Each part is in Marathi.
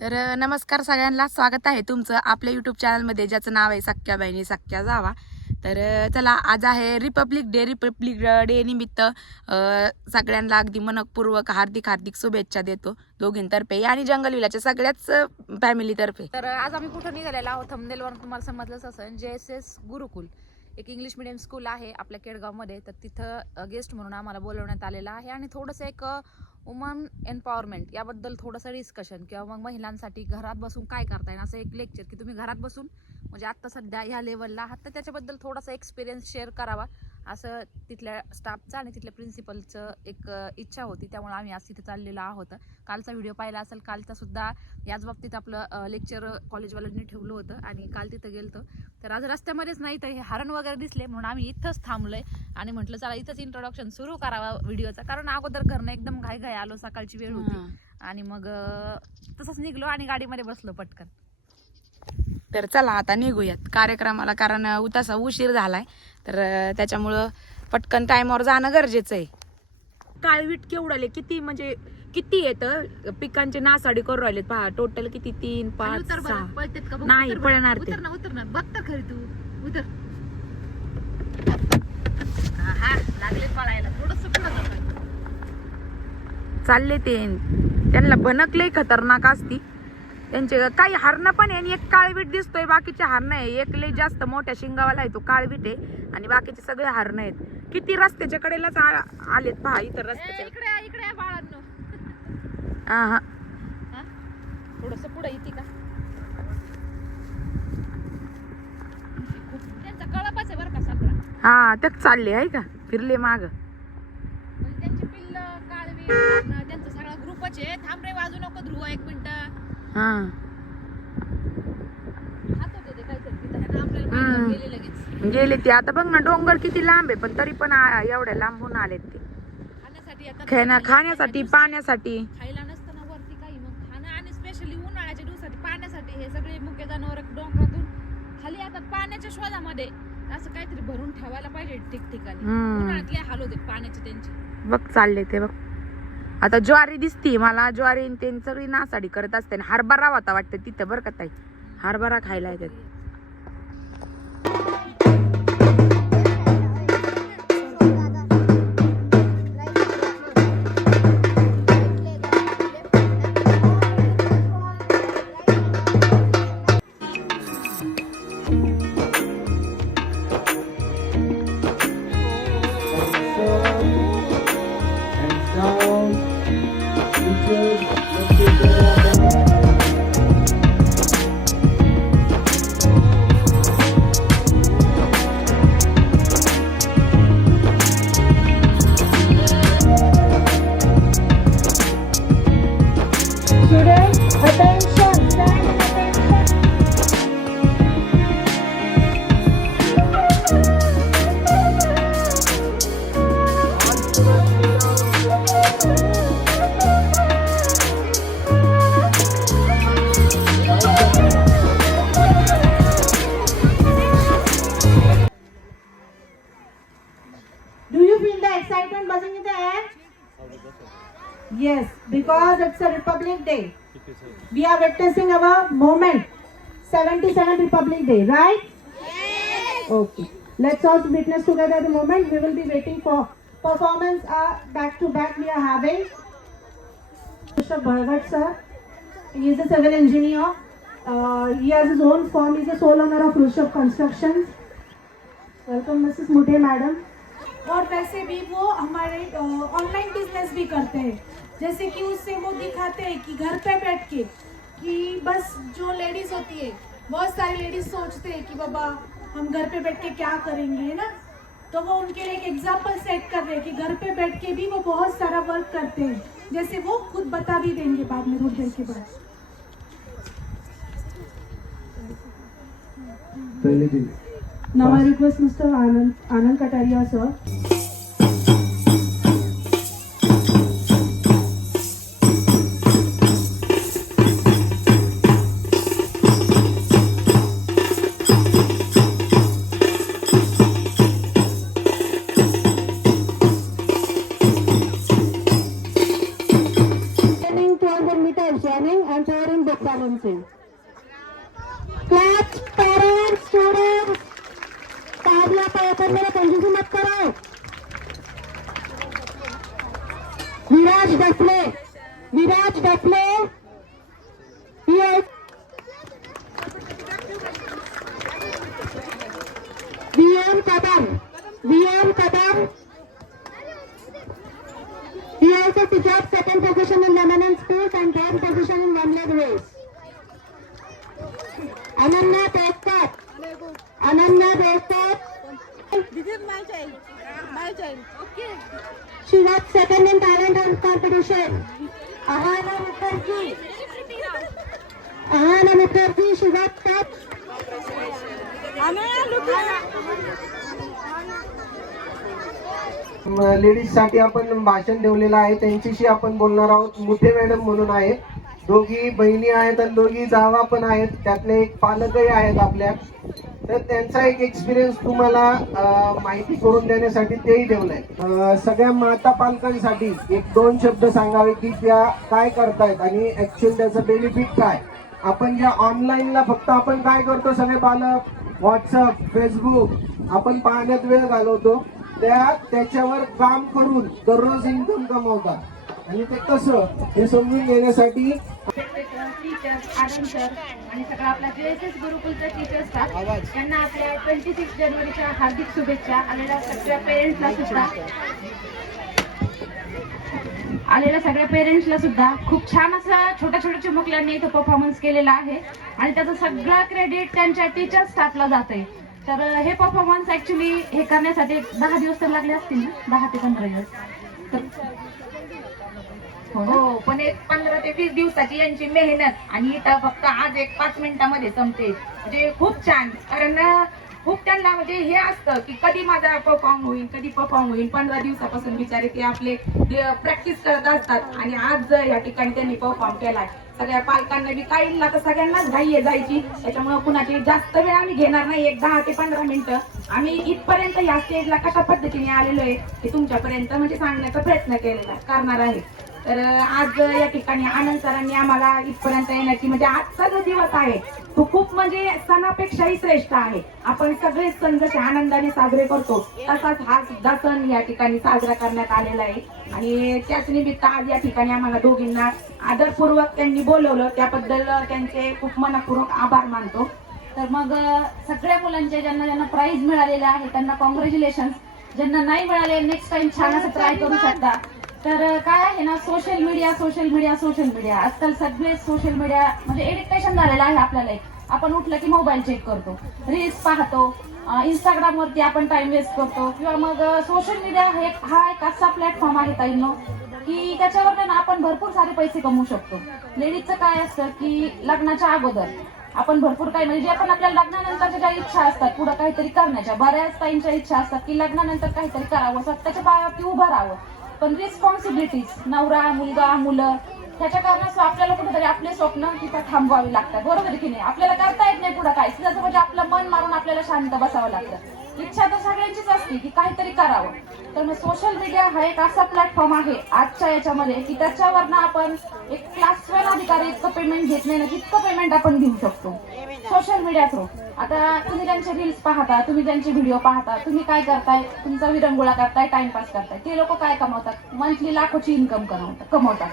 तर नमस्कार सगळ्यांना. स्वागत आहे तुमचं आपल्या यूट्यूब चॅनलमध्ये ज्याचं नाव आहे सख्या बहिणी सख्या जावा. तर चला आज आहे रिपब्लिक डे रिपब्लिक डे निमित्त सगळ्यांना अगदी मनपूर्वक हार्दिक हार्दिक शुभेच्छा देतो. दोघींतर्फे आणि जंगल विलाच्या सगळ्याच फॅमिलीतर्फे तर आज आम्ही कुठं निघालेला आहोत? थंबनेलवर तुम्हाला समजलंच असं जे एस एस गुरुकुल. एक इंग्लिश मिडियम स्कूल आहे आपल्या केडगावमध्ये. तर तिथं गेस्ट म्हणून आम्हाला बोलवण्यात आलेलं आहे. आणि थोडंसं एक वुमन एम्पॉवरमेंट याबद्दल थोडंसं डिस्कशन किंवा मग महिलांसाठी घरात बसून काय करता येईल? असं एक लेक्चर की तुम्ही घरात बसून म्हणजे आत्ता सध्या ह्या लेवलला आहात तर त्याच्याबद्दल थोडासा एक्सपिरियन्स शेअर करावा. असं तिथल्या स्टाफचं आणि तिथल्या प्रिन्सिपलचं एक इच्छा होती. त्यामुळे आम्ही आज तिथे चाललेलो आहोत. कालचा व्हिडिओ पाहिला असेल कालचा सुद्धा याच बाबतीत आपलं लेक्चर कॉलेजवाल्यांनी ठेवलं होतं आणि काल तिथं गेलतो. तर आज रस्त्यामध्येच नाही तर हे हरण वगैरे दिसले म्हणून आम्ही इथंच थांबलोय आणि म्हटलं चला इथंच इंट्रोडक्शन सुरू करावा व्हिडिओचा. कारण अगोदर घरनं एकदम घाई घाई आलो सकाळची वेळ होती. आणि मग तसंच निघलो आणि गाडीमध्ये बसलो पटकन. तर चला आता निघूयात कार्यक्रमाला कारण अ, तसा उशीर झालाय. तर त्याच्यामुळं पटकन टायमावर जाणं गरजेचं आहे. काळवीट केवढाले किती म्हणजे किती येतं? पिकांचे नासाडी करू राहिलेत पहा. टोटल किती? तीन पाच उतर सहा. बरं पळतेत का? बघ, नाही, उतर बरं. पळणार ते. उतर ना उतर ना. बघ तर खरी तू. उतर. हा, लागले पळायला. थोडस पुढं जातं. चालले ते. त्यांना भनकलंय खतरनाक असती. त्यांचे काही हरणं पण आहे आणि एक काळवीट दिसतोय बाकीचे हरणं आहे. एक लय जास्त मोठ्या शिंगावाला आहे तो काळवीट आहे. आणि बाकीचे सगळे हरणं आहेत. किती रस्त्याच्या कडेलाच आलेत पहा इथं ए, रस्त्याच्या. इकडे इकडे बाळांनो. हा थोडस पुढे येते का? खूप त्यांचा कळपच आहे बरं का सगळा. हा तेच चालले आहे का? फिरले माग. म्हणजे त्यांची पिल्ल काळवी त्यांचा सगळा ग्रुपच आहे. थांब रे वाजू नको ध्रुव एक हा. गेले लगेच गेले ते. आता बघ ना डोंगर किती लांब आहे पण तरी पण एवढ्या लांबून आलेत ते. खाण्यासाठी आता खेळण्या खाण्यासाठी पाण्यासाठी. खायला नसतं ना वरती काही मग खाणं आणि स्पेशली उन्हाळ्याच्या दिवसासाठी पाण्यासाठी हे सगळे मुख्य जनावर डोंगरातून खाली येतात पाण्याच्या शोधामध्ये. असं काहीतरी भरून ठेवायला पाहिजे ठिकठिकाणी. उन्हाळ्यातले हाल होते पाण्याचे त्यांचे. बघ चालले ते बघ. आता ज्वारी दिसती मला. ज्वारी ते सगळी नासाडी करत असते आणि हरभरा होता वाटतं तिथं बरं का ताई? हरभरा खायला येतात. Witnessing our moment. 77 Republic Day, right? Yes. Okay. Let's all witness together the moment. We will be waiting for performance. Uh, back to back, we are having Mr. Bhargat sir. He is a civil engineer. Uh, he has his own firm. He is the sole owner of Rushabh Constructions. Welcome, Mrs. Muthe, madam. और वैसे भी वो हमारे ऑनलाइन बिज़नेस भी करते हैं जैसे कि उससे वो दिखाते हैं कि घर पे बैठ के कि बस जो लेडीज़ होती है बहुत सारी लेडीज़ सोचते हैं कि बाबा हम घर पे बैठ के क्या करेंगे है ना? तो वो उनके लिए एक एग्ज़ाम्पल सेट कर रहे हैं कि घर पे बैठ के भी वो बहुत सारा वर्क करते हैं। जैसे वो खुद बता भी देंगे बाद में थोड़ी देर के बाद। पहले दिन। Now I request Mr. Anand, book. Clap, parents, मत करो Viraj Daphale Viraj डफले. VM Kadam. VM Kadam. He also secured second position in Lebanon schools and third position in one leg and competition. Ahana Mukherjee. Ahana Mukherjee, she got top. Ananya, look लेडीजसाठी आपण भाषण ठेवलेलं आहे त्यांच्याशी आपण बोलणार आहोत मुठे मॅडम म्हणून आहे दोघी बहिणी आहेत आणि दोघी जावा पण आहेत. त्यातले एक पालकही आहेत आपल्या. तर त्यांचा एक एक्सपिरियन्स तुम्हाला माहिती करून देण्यासाठी तेही ठेवलंय. अं, सगळ्या माता पालकांसाठी एक दोन शब्द सांगावे की त्या काय करतायत आणि ऍक्च्युअल त्याचं बेनिफिट काय. आपण ज्या ऑनलाईनला फक्त आपण काय करतो सगळे पालक? व्हॉट्सअप फेसबुक आपण पाहण्यात वेळ घालवतो. त्या त्याच्यावर काम करून दररोज इन्कम कमवतात. आणि ते कसं हे समजून घेण्यासाठी आनंद आणि आपला टीचर्स असतात त्यांना आपल्या ट्वेंटी सिक्स जानेवारीच्या हार्दिक शुभेच्छा आलेल्या सगळ्या पेरेंट्सला सुद्धा आलेल्या सगळ्या पेरेंट्सला सुद्धा खूप छान असं छोट्या छोट्या चिमुकल्यांनी इथं परफॉर्मन्स केलेला आहे. आणि त्याचा सगळा क्रेडिट त्यांच्या टीचर स्टाफला जात आहे तर हे परफॉर्मन्स ऍक्च्युली हे करण्यासाठी दहा दिवस तर लागले असतील ना? दहा ते पंधरा दिवस. तर हो ना? हो पण एक पंधरा ते वीस दिवसाची यांची मेहनत आणि इथं फक्त आज एक पाच मिनिटामध्ये संपते. म्हणजे खूप छान. कारण अं, खूप त्यांना म्हणजे हे असतं की कधी माझा परफॉर्म होईल कधी परफॉर्म होईल. पंधरा दिवसापासून बिचारे ते आपले प्रॅक्टिस करत असतात. आणि आज या ठिकाणी त्यांनी परफॉर्म केलाय. सगळ्या पालकांना बी काही तर सगळ्यांनाच घाई आहे जायची. त्याच्यामुळे कुणाची जास्त वेळ आम्ही घेणार नाही. एक दहा ते पंधरा मिनिटं. आम्ही इथपर्यंत या स्टेजला कशा पद्धतीने आलेलो आहे हे तुमच्यापर्यंत म्हणजे सांगण्याचा प्रयत्न केलेला करणार आहे. तर आज या ठिकाणी आनंद सरांनी आम्हाला इथपर्यंत येण्याची म्हणजे आजचा जो दिवस आहे तो खूप म्हणजे सणापेक्षाही श्रेष्ठ आहे. आपण सगळे सण जसे आनंदाने साजरे करतो तसाच हा सुद्धा सण या ठिकाणी साजरा करण्यात आलेला आहे. आणि त्याच निमित्त आज या ठिकाणी आम्हाला दोघींना आदरपूर्वक त्यांनी बोलवलं. त्याबद्दल त्यांचे खूप मनपूर्वक आभार मानतो. तर मग सगळ्या मुलांचे ज्यांना ज्यांना प्राईज मिळालेले आहे त्यांना कॉंग्रॅच्युलेशन ज्यांना नाही मिळाले नेक्स्ट टाइम छान असं ट्राय करू शकता. तर काय आहे ना social media social media social media आजकाल सगळे सोशल मीडिया म्हणजे एडिक्टेशन झालेलं आहे आपल्याला एक. आपण उठलं की मोबाईल चेक करतो. रील्स पाहतो. इंस्टाग्रामवरती आपण टाइम वेस्ट करतो. किंवा मग सोशल मीडिया हे हा एक असा प्लॅटफॉर्म आहे ताईंनो की त्याच्यावर ना आपण भरपूर सारे पैसे कमवू शकतो. लेडीजचं काय असतं की लग्नाच्या अगोदर आपण भरपूर काही म्हणजे जे आपण आपल्या लग्नानंतरच्या ज्या इच्छा असतात पुढं काहीतरी करण्याच्या बऱ्याच ताईंच्या इच्छा असतात की लग्नानंतर काहीतरी करावं स्वतःच्या पायावरती उभं राहावं. पण रिस्पॉन्सिबिलिटीज नवरा मुलगा मुलं त्याच्या कारणास्तव आपल्याला कुठेतरी आपले स्वप्न तिथं थांबवावी लागतात. बरोबर की नाही? आपल्याला करता येत नाही पुढं काय त्याचं म्हणजे आपलं मन मारून आपल्याला शांत बसावं लागतं. इच्छा तर सगळ्यांचीच असते की काहीतरी करावं. तर मग सोशल मीडिया हा एक असा प्लॅटफॉर्म आहे आजच्या याच्यामध्ये की त्याच्यावरनं आपण एक क्लास वन अधिकारी इतकं पेमेंट घेत नाही ना तितकं पेमेंट आपण घेऊ शकतो. सोशल मीडिया थ्रू आता तुम्ही त्यांचे रील्स पाहता तुम्ही त्यांचे व्हिडिओ पाहता तुम्ही काय करताय? तुमचा विरंगुळा करताय टाइमपास करताय. ते लोक काय कमवतात? मंथली लाखोची इन्कम कमवतात कमवतात.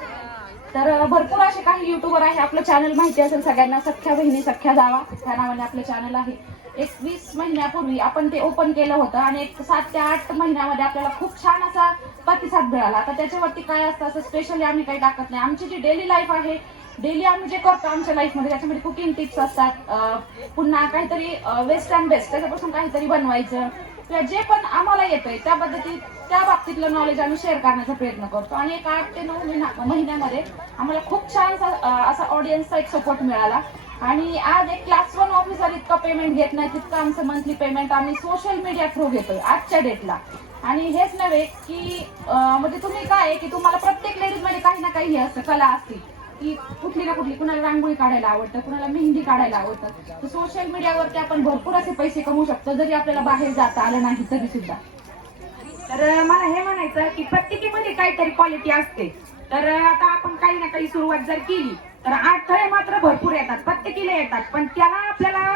तर भरपूर असे काही युट्यूबर आहे. आपलं चॅनल माहिती असेल सगळ्यांना सख्या बहिणी सख्या जावा. त्या नावाने आपलं चॅनल आहे. एक वीस महिन्यापूर्वी आपण ते ओपन केलं होतं आणि एक सात ते आठ महिन्यामध्ये आपल्याला खूप छान असा प्रतिसाद मिळाला. आता त्याच्यावरती काय असतं असं स्पेशली आम्ही काही टाकत नाही. आमची जी डेली लाईफ आहे डेली आम्ही जे करतो आमच्या लाईफमध्ये त्याच्यामध्ये कुकिंग टिप्स असतात पुन्हा काहीतरी वेस्ट अँड बेस्ट त्याच्यापासून काहीतरी बनवायचं. किंवा जे पण आम्हाला येतंय त्या पद्धतीत त्या बाबतीतलं नॉलेज आम्ही शेअर करण्याचा प्रयत्न करतो. आणि एक आठ ते नऊ महिन्यामध्ये आम्हाला खूप छान असा असा ऑडियन्सचा एक सपोर्ट मिळाला. आणि आज एक क्लास वन ऑफिसर इतकं पेमेंट घेत नाही तितकं आमचं मंथली पेमेंट आम्ही सोशल मीडिया थ्रू घेतोय आजच्या डेटला आणि हेच नव्हे की म्हणजे तुम्ही काय आहे की तुम्हाला प्रत्येक लेडीजमध्ये काही ना काही हे असतं कला असते. की कुठली ना कुठली कुणाला रांगोळी काढायला आवडतं कुणाला मेहंदी काढायला आवडतं. तर सोशल मीडियावरती आपण भरपूर असे पैसे कमवू शकतो जरी आपल्याला बाहेर जाता आलं नाही तरी सुद्धा. तर मला हे म्हणायचं की प्रत्येकीमध्ये काहीतरी क्वालिटी असते. तर आता आपण काही ना काही सुरुवात जर केली तर अडथळे मात्र भरपूर येतात प्रत्येकीला येतात. पण त्याला आपल्याला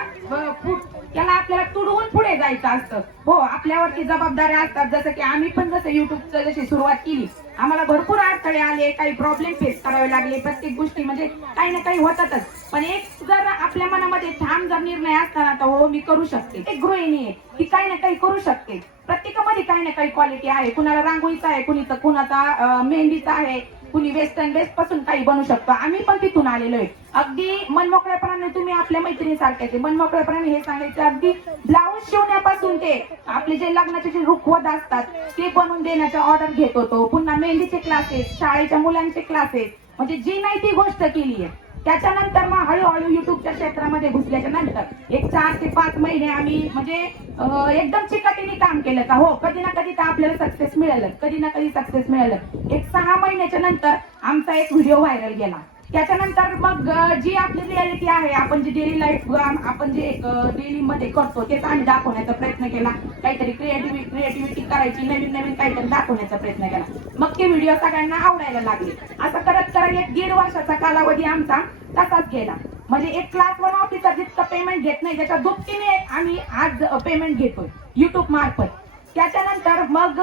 त्याला आपल्याला तुडवून पुढे जायचं असतं. हो आपल्यावरती जबाबदाऱ्या असतात. जसं की आम्ही पण जसं युट्यूबचं जशी सुरुवात केली आम्हाला भरपूर अडथळे आले काही प्रॉब्लेम फेस करावे लागले प्रत्येक गोष्टी म्हणजे काही ना काही होतातच. पण एक जर आपल्या मनामध्ये ठाम जर निर्णय असताना तर हो मी करू शकते. एक गृहिणी आहे ती काही ना काही करू शकते. प्रत्येकामध्ये काही ना काही क्वालिटी आहे. कुणाला रांगोळीचा आहे कुणीचा कुणाचा मेहंदीचा आहे कुणी वेस्टर्न वेस्टपासून काही बनू शकतो. आम्ही पण तिथून आलेलो आहे. अगदी मनमोकळ्यापणाने तुम्ही आपल्या मैत्रिणीसारख्याचे मनमोकळ्यापणाने हे सांगायचं अगदी ब्लाऊज शिवण्यापासून ते आपले जे लग्नाचे जे रुखवत असतात ते बनवून देण्याचा ऑर्डर घेत होतो. पुन्हा मेहंदीचे क्लासेस शाळेच्या मुलांचे क्लासेस म्हणजे जी नाही ती गोष्ट केली आहे. त्याच्यानंतर मग हळूहळू युट्यूबच्या क्षेत्रामध्ये घुसल्याच्या नंतर एक चार ते पाच महिने आम्ही म्हणजे एकदम चिकाटीने काम केलं का? हो कधी ना कधी तर आपल्याला सक्सेस मिळालं कधी ना कधी सक्सेस मिळालं एक सहा महिन्याच्या नंतर आमचा एक व्हिडिओ व्हायरल गेला. त्याच्यानंतर मग जी आपली रियालिटी आहे आपण जी डेली लाईफ आपण जे डेली मध्ये करतो तेच आम्ही दाखवण्याचा प्रयत्न केला. काहीतरी क्रिएटिव्हिटी क्रिएटिव्हिटी करायची नवीन नवीन काहीतरी दाखवण्याचा प्रयत्न केला. मग ते व्हिडिओ सगळ्यांना आवडायला लागले. असं करत करत एक दीड वर्षाचा कालावधी आमचा तसाच गेला. म्हणजे एक क्लास वन ऑफिसर जितकं पेमेंट घेत नाही त्याच्या दुपटीने आम्ही आज पेमेंट घेतोय. युट्यूब मार्फत. त्याच्यानंतर मग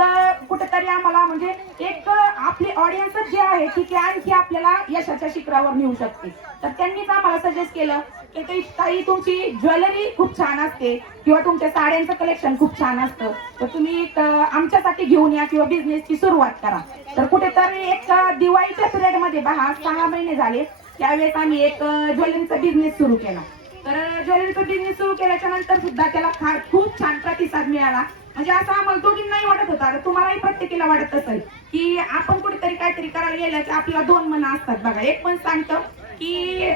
कुठेतरी आम्हाला म्हणजे एक आपली ऑडियन्सच जी आहे ती की आणखी आपल्याला यशाच्या शिखरावर नेऊ शकते. तर त्यांनीच आम्हाला सजेस्ट केलं की काही ताई तुमची ज्वेलरी खूप छान असते किंवा तुमच्या साड्यांचं कलेक्शन खूप छान असतं. तर तुम्ही एक आमच्यासाठी घेऊन या किंवा बिझनेसची सुरुवात करा. तर कुठेतरी एक दिवाळीच्या पिरियडमध्ये पहा सहा महिने झाले त्यावेळेस आम्ही एक ज्वेलरीचा बिझनेस सुरू केला. तर ज्वेलरीचा बिझनेस सुरू केल्याच्यानंतर सुद्धा त्याला खूप छान प्रतिसाद मिळाला. म्हणजे असं आम्हाला दोघींनाही वाटत होता. आता तुम्हालाही प्रत्येकीला वाटत असेल की आपण कुठेतरी काहीतरी करायला गेलं आपल्याला दोन मनं असतात बघा. एक पण सांगतं की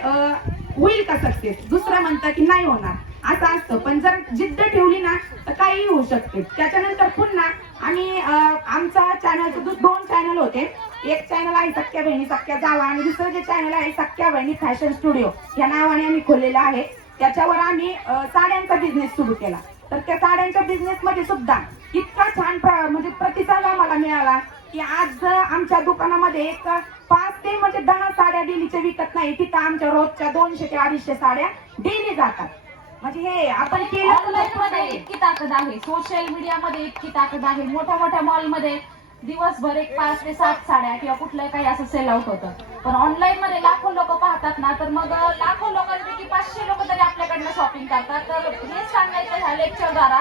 होईल का सक्सेस दुसरं म्हणतं की नाही होणार. असं असतं. पण जर जिद्द ठेवली ना तर काहीही होऊ शकते. त्याच्यानंतर पुन्हा आम्ही आमचा चॅनल दोन चॅनल होते एक चॅनल आहे सख्या बहिणी सख्या जावा आणि दुसरं जे चॅनल आहे सख्या बहिणी फॅशन स्टुडिओ या नावाने आम्ही खोललेलं आहे. त्याच्यावर आम्ही साड्यांचा बिझनेस सुरू केला. तर त्या साड्यांच्या बिझनेस मध्ये सुद्धा इतका छान म्हणजे प्रतिसाद आम्हाला मिळाला की आज आमच्या दुकानामध्ये एक पाच ते म्हणजे दहा साड्या डेलीच्या विकत नाही तिथं आमच्या रोजच्या दोनशे ते अडीचशे साड्या डेली जातात. म्हणजे हे आपण केलं. इतकी ताकद आहे. सोशल मीडिया मध्ये इतकी ताकद आहे. मोठ्या मोठ्या मॉलमध्ये दिवसभर एक पाच ते सात साड्या किंवा कुठलंही काही असं सेल आउट होतं. पण ऑनलाईन मध्ये लाखो लोक पाहतात ना तर मग लाखो लोकांपैकी पाचशे लोक तरी आपल्याकडनं शॉपिंग करतात. तर हेच सांगायचं ह्या लेक्चर द्वारा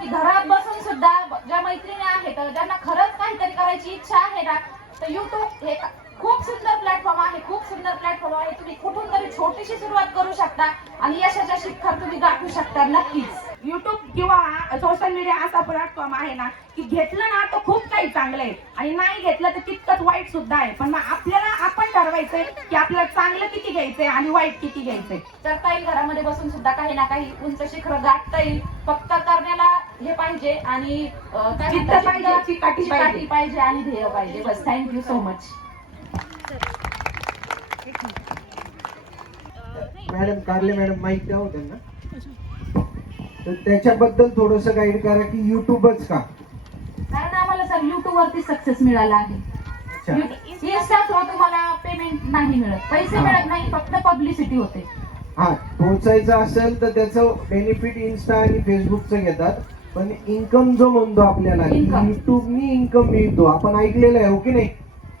की घरात बसून सुद्धा ज्या मैत्रिणी आहेत ज्यांना खरंच काहीतरी करायची इच्छा आहे ना तर युट्यूब हे खूप सुंदर प्लॅटफॉर्म आहे खूप सुंदर प्लॅटफॉर्म आहे. तुम्ही कुठून तरी छोटीशी सुरुवात करू शकता आणि यशाच्या शिखर तुम्ही गाठू शकता नक्कीच. युट्यूब किंवा सोशल मीडिया असा प्लॅटफॉर्म आहे ना की घेतलं ना तर खूप काही चांगलं आहे. आणि नाही घेतलं तर तितकंच वाईट सुद्धा आहे. पण मग आपल्याला आपण ठरवायचंय की आपल्याला चांगलं किती घ्यायचंय आणि वाईट किती घ्यायचंय. करता येईल घरामध्ये बसून सुद्धा काही ना काही उंच शिखर गाठता येईल. फक्त करण्याला हे पाहिजे आणि पाहिजे, चिकाटी आणि ध्येय पाहिजे. बस thank you so much madam Karle madam माहिती हो त्यांना तर त्याच्याबद्दल थोडस गाईड करा की युट्यूबच का? कारण आम्हाला सर युट्यूब वरती सक्सेस मिळाला आहे. थ्रू तुम्हाला पेमेंट नाही मिळत. पैसे हा. मिळत नाही फक्त पब्लिसिटी होते. हा पोहोचायचं असेल तर त्याचं बेनिफिट इन्स्टा आणि फेसबुकचं घेतात. पण इन्कम जो म्हणतो आपल्याला Income. युट्यूबनी इन्कम मिळतो. आपण ऐकलेलं आहे हो की नाही?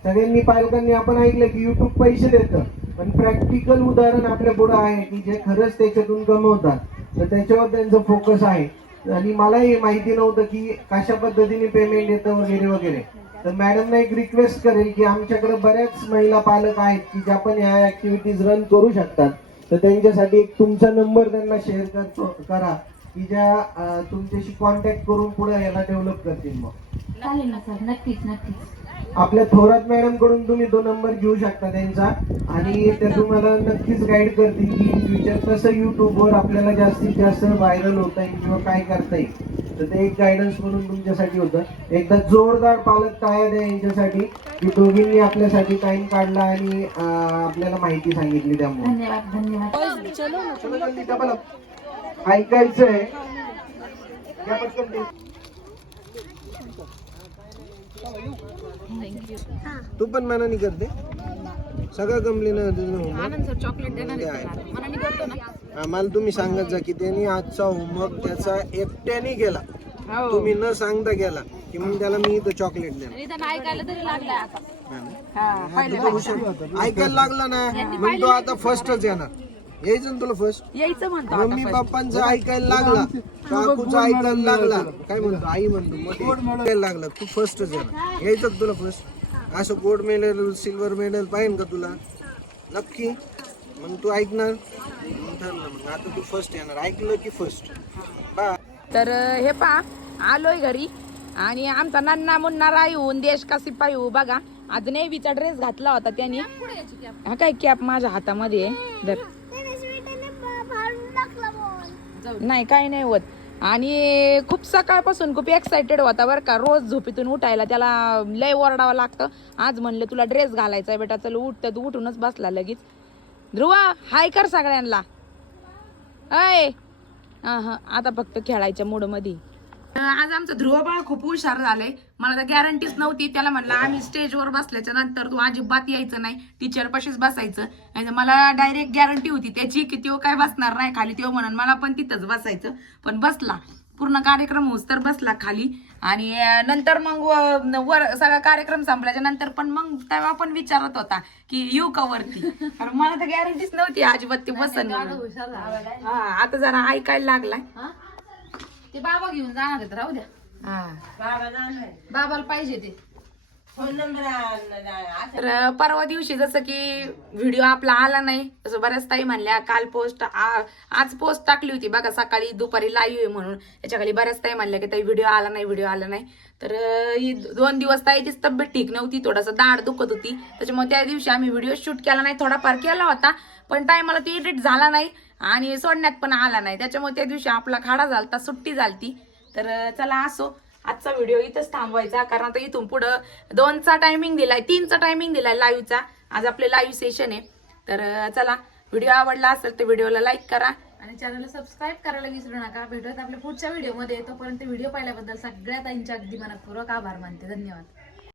सगळ्यांनी पालकांनी आपण ऐकलं की युट्यूब पैसे देतं. पण प्रॅक्टिकल उदाहरण आपल्या पुढे आहे की जे खरंच त्याच्यातून कमवतात. तर त्याच्यावर त्यांचं फोकस आहे. आणि मलाही माहिती नव्हतं की कशा पद्धतीने पेमेंट येतं वगैरे वगैरे. तर मॅडमना एक रिक्वेस्ट करेल की आमच्याकडे बऱ्याच महिला पालक आहेत की ज्या पण ह्या ऍक्टिव्हिटीज रन करू शकतात. तर त्यांच्यासाठी एक तुमचा नंबर त्यांना शेअर करतो करा. की ज्या तुमच्याशी कॉन्टॅक्ट करून पुढे याला डेव्हलप करतील मग. चालेल ना सर नक्कीच नक्कीच. आपल्या थोरात मॅडमकडून तुम्ही तो नंबर घेऊ शकता त्यांचा. आणि त्या तुम्हाला नक्कीच गाईड करतील की इन फ्युचर कसं युट्यूबवर आपल्याला जास्तीत जास्त व्हायरल होता येईल किंवा काय करता येईल तर ते एक गायडन्स म्हणून तुमच्यासाठी होतं. एकदा जोरदार पालक टाळ्या द्या यांच्यासाठी. की दोघींनी आपल्यासाठी टाइम काढला आणि अं, आपल्याला माहिती सांगितली त्यामुळे. धन्यवाद धन्यवाद. चलो जल्दी डबल अप. ऐकायचंय ते. पण मनाने करते सगळं आनंद सर चॉकलेट देणार आम्हाला तुम्ही सांगत जा की त्यांनी आजचा होमवर्क त्याचा एकट्याने केला. हो. तुम्ही न सांगता गेला की मग त्याला मी इथं चॉकलेट देणार. ऐकायला तरी लागलाय आता. ऐकायला लागला ना मग तो आता फर्स्टच येणार. यायचं ना तुला फर्स्ट यायचं म्हणतो मम्मी पप्पांचं ऐकायला लागला. काकूचं ऐकायला लागला. काय म्हणतो? आई म्हणतो मग ऐकायला लागला. तू फर्स्टच येणार यायचं का तुला फर्स्ट असं गोल्ड मेडल सिल्वर मेडल पाहिजे का तुला? नक्की. मग तू ऐकणार. मग ठरलं. मग आता तू फर्स्ट येणार. ऐकलं की फर्स्ट बा तर अं, हे पहा. आलोय घरी. आणि आमचा नन्ना मुन्ना राहून देश का शिपाई हो बघा. आज नेव्हीचा ड्रेस घातला होता त्यांनी. हा काय कॅप माझ्या हातामध्ये आहे. धर. नाही काही नाही होत. आणि खूप सकाळपासून खूप एक्सायटेड होता बरं का. रोज झोपेतून उठायला त्याला लय ओरडावं लागतं. आज म्हणलं तुला ड्रेस घालायचा आहे बेटा चल उठतं तू उठूनच बसला लगेच. ध्रुवा हाय कर सगळ्यांना. अय हां हां आता फक्त खेळायच्या मूडमध्ये आज आमचं ध्रुव बाळ खूप हुशार झालंय. मला तर गॅरंटीच नव्हती. त्याला म्हणलं आम्ही स्टेजवर बसल्याच्या नंतर तू अजिबात यायचं नाही. टीचर पाशीच बसायचं. आणि मला डायरेक्ट गॅरंटी होती. त्याची की तो काय बसणार नाही खाली. तो म्हणून मला पण तिथंच बसायचं. पण बसला. पूर्ण कार्यक्रम होस तर बसला खाली. आणि नंतर मग वर सगळा कार्यक्रम संपल्याच्या नंतर पण मग तेव्हा पण विचारत होता की येऊ का वरती? कारण मला तर गॅरंटीच नव्हती अजिबात ते बसन आता जरा ऐकायला लागलाय? ते बाबा घेऊन जाणार आहेत राहू द्या. बाबाला पाहिजे ते. तर परवा दिवशी जसं की व्हिडिओ आपला आला नाही तसं बऱ्याच ताई म्हणल्या काल पोस्ट आज पोस्ट टाकली होती बघा सकाळी दुपारी लाईव्ह आहे म्हणून. त्याच्याखाली बऱ्याच ताई म्हणल्या की ताई व्हिडिओ आला नाही व्हिडिओ आला नाही. तर ही दोन दिवस ताईचीच तब्येत ठीक नव्हती थोडासा दाढ दुखत होती. त्याच्यामुळे त्या दिवशी आम्ही व्हिडिओ शूट केला नाही थोडाफार केला होता. पण टायमाला ती एडिट झाला नाही आणि सोडण्यात पण आला नाही. त्याच्यामुळे त्या दिवशी आपला खाडा झालता सुट्टी झालती. तर चला असो. आजचा व्हिडिओ इथंच थांबवायचा कारण आता इथून पुढं दोनचा टायमिंग दिलाय तीनचा टायमिंग दिलाय लाईव्हचा आज आपले लाईव्ह सेशन आहे. तर चला व्हिडिओ आवडला असेल तर व्हिडिओला लाईक करा. आणि चॅनलला सबस्क्राईब करायला विसरू नका. भेटूयात आपल्या पुढच्या व्हिडिओमध्ये तोपर्यंत व्हिडिओ पाहिल्याबद्दल सगळ्या त्यांच्या अगदी मनपूर्वक आभार मानते. धन्यवाद.